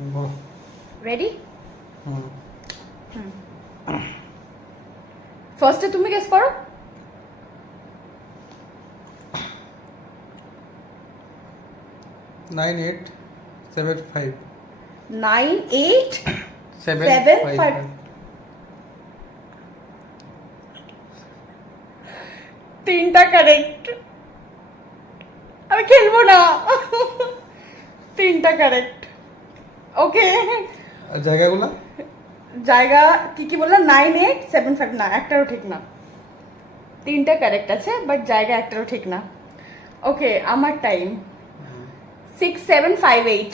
বলো। রেডি? হুম। ফার্স্টে তুমি গেস করো। 9875 9875 তিনটা কারেক্ট। আমি খেলবো না। তিনটা কারেক্ট। ওকে, আর জায়গাগুলো জায়গা কি কি বললাম? 9875 না, একটারও ঠিক না। তিনটা কারেক্ট আছে, বাট জায়গা একটারও ঠিক না। ওকে, আমার টাইম 6758।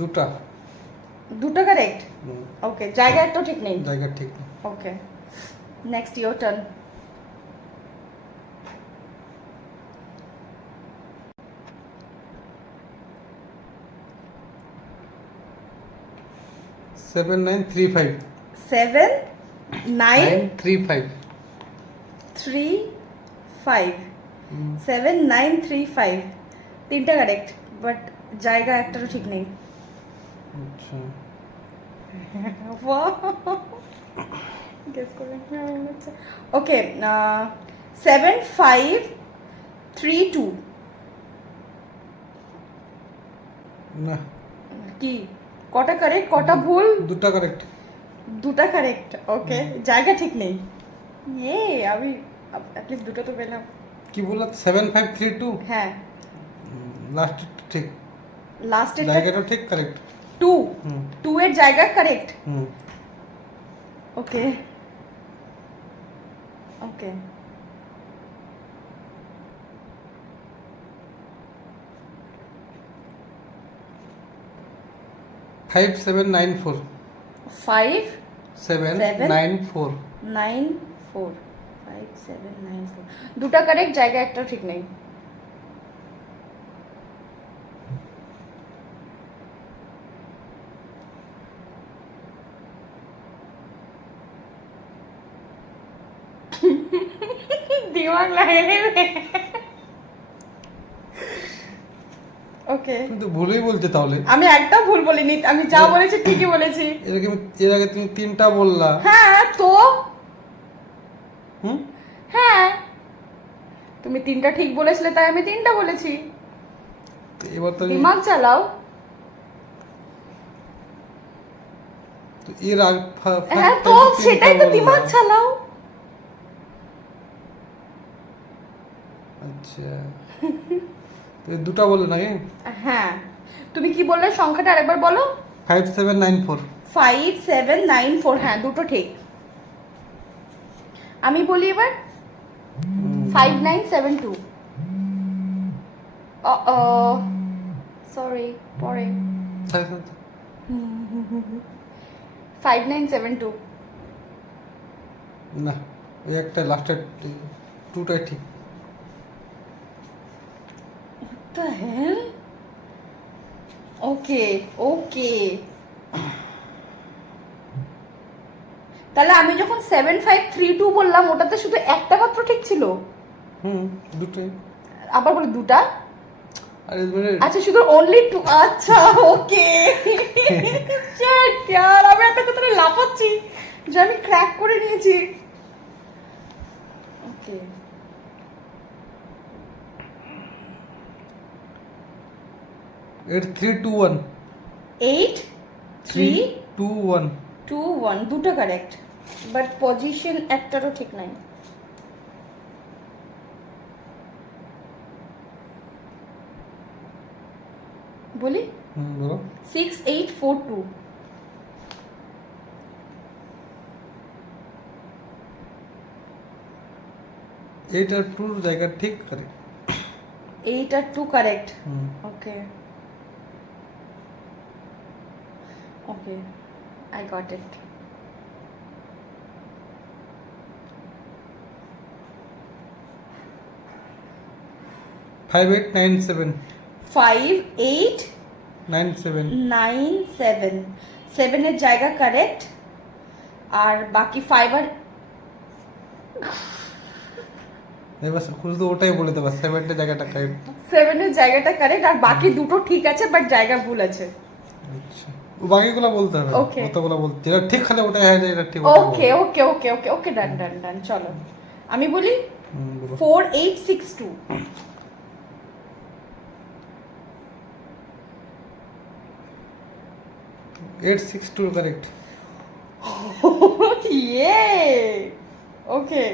দুটা। দুটো কারেক্ট। ওকে, জায়গা একটাও ঠিক নেই। জায়গা ঠিক না। ওকে, নেক্সট ইয়োর টার্ন। সেভেন 935 7935 7935 তিনটা কারেক্ট, বাট জায়গা একটারও ঠিক নেই। আচ্ছা, গেস করে ওকে, 7532 না কি? কটা কারেক্ট, কটা ভুল? দুটা কারেক্ট। দুটা কারেক্ট। ওকে, জায়গা ঠিক নেই। আমি অ্যাটলিস্ট দুটো তো পেলাম। কি বললা? 7532? হ্যাঁ, লাস্ট ঠিক, লাস্টের জায়গাটা ঠিক কারেক্ট। 2 হুম 2 এর জায়গা কারেক্ট। হুম ওকে ওকে, 5794 5 794 9 4 5 7 9 4 দুটা কারেক্ট, জায়গা একটাও ঠিক নেই। দিমাগ লাগালে। ওকে, তুমি তো ভুলই বলতে তাহলে। আমি একটা ভুল বলিনি, আমি যা বলেছি ঠিকই বলেছি। এর আগে তুমি তিনটা বললা। হ্যাঁ তো, হুম, হ্যাঁ তুমি তিনটা ঠিক বলেছিলে, তাই আমি তিনটা বলেছি। তো এবার তো দিমাগ চালাও। এর আগে হ্যাঁ তো, সেটাই তো, দিমাগ চালাও। আচ্ছা, তো এই দুটা বললে নাকি? হ্যাঁ, তুমি কি বললে? সংখ্যাটা আরেকবার বলো। 5794। 5794, হ্যাঁ দুটো ঠিক। আমি বলি এবার 5972। সরি, পরে 5972। না, ওই একটা লাস্টের টুটাই ঠিক। the hell? ওকে ওকে, তাহলে আমি যখন 7532 বললাম, ওটাতে শুধু একটা মাত্র ঠিক ছিল। হুম, দুটোই। আবার বলে দুটা? আরে মানে আচ্ছা, শুধু অনলি টু। আচ্ছা, ওকে। শিট यार, আমি এত কথা লাফাচ্ছি যে আমি ক্র্যাক করে নিয়েছি। ওকে, 8321 8321 21 দুটো কারেক্ট, বাট পজিশন একটারও ঠিক নাই। বলি বলো। 6842। এইটার টুর জায়গা ঠিক করে। 8 আর 2 correct. Hmm, okay okay, I got it. 5897 5897 97 7 এর জায়গা কারেক্ট, আর বাকি 5 আর এবার শুধু ওটাই বলে দেবা 7 জায়গাটা কারেক্ট। 7 এর জায়গাটা কারেক্ট, আর বাকি দুটো ঠিক আছে বাট জায়গা ভুল আছে। আচ্ছা ও বাকিগুলো বলতে হবে, Okay. কতগুলো বলতে, যেটা ঠিক খালি ওটাই হয়ে যায়, এটা ঠিক ওটা ওকে ওকে ওকে ওকে ওকে ডান ডান ডান, চলো আমি বলি বলো। 4862। 862 কারেক্ট। ইয়ে ওকে।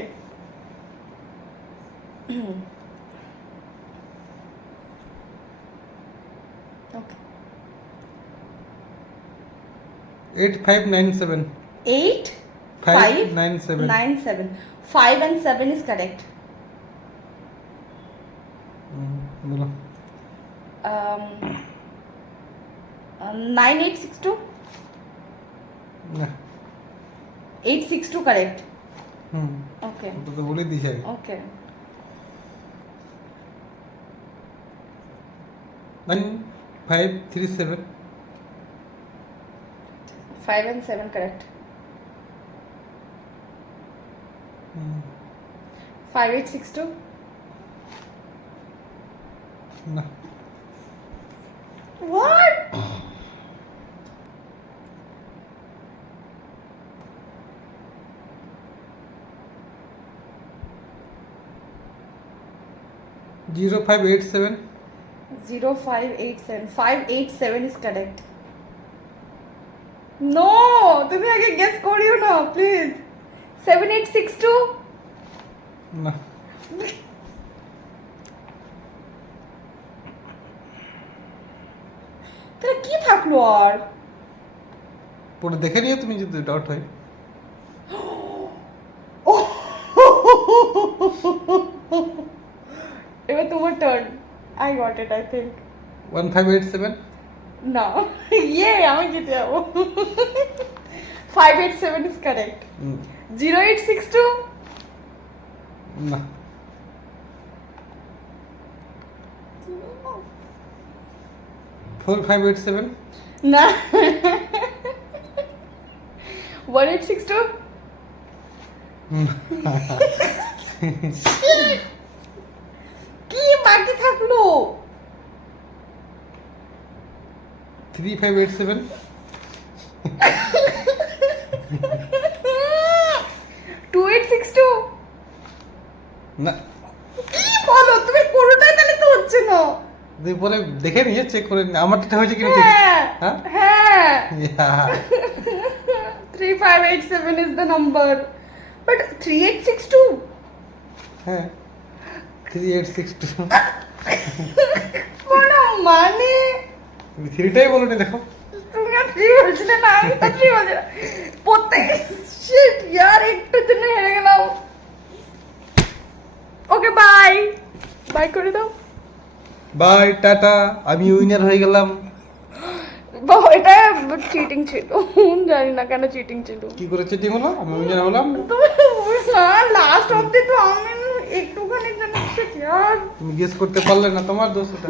ওকে 8597। 8 597 597, 5 and 7 is correct. বলো। 9862, না 862 correct. হুম Okay ওটা তো বলে দিয়েছি আগে। okay 9537। 5 and 7 correct. 5862, না what? Zero 587। 0587, 587 is correct. No, তুমি আগে গেস করিও না প্লিজ। 7862, না তাহলে কি থাকলো আর? পরে দেখে নিও তুমি যদি ডাউট হয়। এবার তোমার turn. I got it I think. 1587। না ইয়ে আমি জিতে যাবো। 587 is correct. 0862, না 4587। না 1862, কি বাকি থাকলো? 3587। 2862, না কি বলো তুমি? কোনোটাই তাহলে তো হচ্ছে না। দিয়ে পরে দেখে নিয়ে চেক করে নিয়ে আমারটা হয়েছে কিনা ঠিক। হ্যাঁ হ্যাঁ হ্যাঁ Yeah. 3587 is the number, but 3862, হ্যাঁ 3862। কোনো মানে? তুমি থ্রিটাই বলো নি দেখো। তুমি আর 3 বলছিলে না, আমি তো 3 বলছিলাম। প্রত্যেক শিট यार একটু জন্য হেরে গেলাম। ওকে বাই বাই করে দাও। বাই টাটা, আমি উইনার হয়ে গেলাম। এটা চিটিং ছিল, জানি না কেন চিটিং ছিল। কি করে চিটিং হলো? আমি উইনার হলাম। তুমি লাস্ট অব্দি তো আমি একটুখানি জানি यार। তুমি গেস করতে পারলে না, তোমার দোষ এটা।